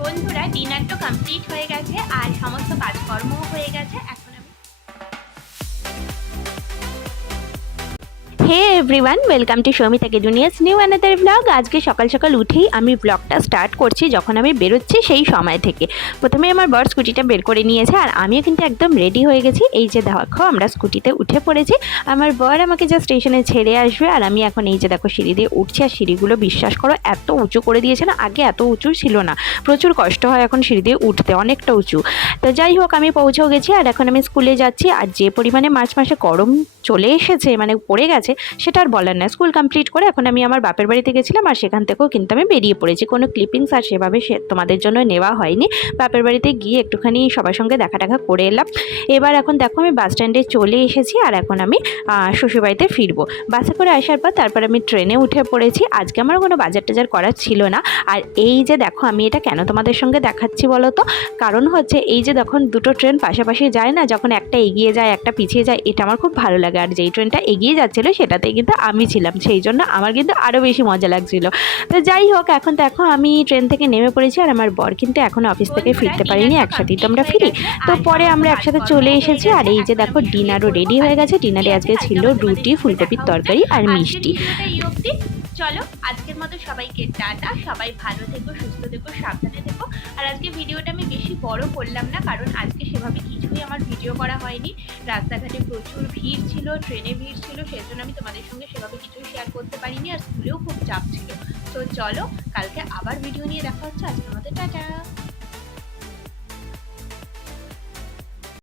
বন্ধুরা ডিনার তো কমপ্লিট হয়ে গেছে আর সমস্ত কাজকর্মও হয়ে গেছে। Hey everyone welcome to Soumita কেজুনিয়াস new another blog আজকে সকাল সকাল উঠেই আমি ব্লগটা স্টার্ট করছি যখন আমি বেরোচ্ছি সেই সময় থেকে। প্রথমে আমার বর স্কুটিটা বের করে নিয়েছে আর আমিও কিন্তু একদম রেডি হয়ে গেছি। এই যে দেখো, আমরা স্কুটিতে উঠে পড়েছি। আমার বর আমাকে যা স্টেশনে ছেড়ে আসবে আর আমি এখন এই যে দেখো, সিঁড়ি দিয়ে উঠছি আর সিঁড়িগুলো বিশ্বাস করো, এত উঁচু করে দিয়েছে না, আগে এত উঁচু ছিল না। প্রচুর কষ্ট হয় এখন সিঁড়ি দিয়ে উঠতে, অনেকটা উঁচু। তো যাই হোক, আমি পৌঁছেও গেছি আর এখন আমি স্কুলে যাচ্ছি। আর যে পরিমাণে মার্চ মাসে গরম চলে এসেছে মানে পড়ে গেছে সেটা আর বলার না স্কুল কমপ্লিট করে এখন আমি আমার বাপের বাড়িতে গেছিলাম আর সেখান থেকেও কিন্তু আমি বেরিয়ে পড়েছি। কোনো ক্লিপিংস আর সেভাবে সে তোমাদের জন্য নেওয়া হয়নি। বাপের বাড়িতে গিয়ে একটুখানি সবার সঙ্গে দেখা টাকা করে এলাম। এবার এখন দেখো আমি বাস স্ট্যান্ডে চলে এসেছি আর এখন আমি শ্বশুরবাড়িতে ফিরবো। বাসে করে আসার পর তারপর আমি ট্রেনে উঠে পড়েছি। আজকে আমার কোনো বাজার টাজার করার ছিল না। আর এই যে দেখো আমি এটা কেন তোমাদের সঙ্গে দেখাচ্ছি বলো তো? কারণ হচ্ছে এই যে যখন দুটো ট্রেন পাশাপাশি যায় না, যখন একটা এগিয়ে যায়, একটা পিছিয়ে যায়, এটা আমার খুব ভালো লাগে। আর যেই ট্রেনটা এগিয়ে যাচ্ছিল সেটাতে কিন্তু আমি ছিলাম সেই জন্য আমার কিন্তু আরও বেশি মজা লাগছিল। তো যাই হোক এখন দেখো আমি ট্রেন থেকে নেমে পড়েছি আর আমার বর কিন্তু এখন অফিস থেকে ফিরতে পারিনি একসাথেই তো আমরা ফিরি। তো পরে আমরা একসাথে চলে এসেছি আর এই যে দেখো ডিনারও রেডি হয়ে গেছে। ডিনারে আজকে ছিল রুটি ফুলকপির তরকারি আর মিষ্টি। চলো, আজকের মতো সবাইকে টাটা। সবাই ভালো থেকো, সুস্থ থেকো, সাবধানে থেকো। আর আজকে ভিডিওটা আমি বেশি বড় করলাম না, কারণ আজকে সেভাবে কিছুই আমার ভিডিও করা হয়নি। রাস্তাঘাটে প্রচুর ভিড় ছিল, ট্রেনে ভিড় ছিল, সেজন্য আমি তোমাদের সঙ্গে সেভাবে কিছুই শেয়ার করতে পারিনি, আর স্কুলেও খুব চাপ ছিল। তো চলো, কালকে আবার ভিডিও নিয়ে দেখা হচ্ছে। আজকের মতো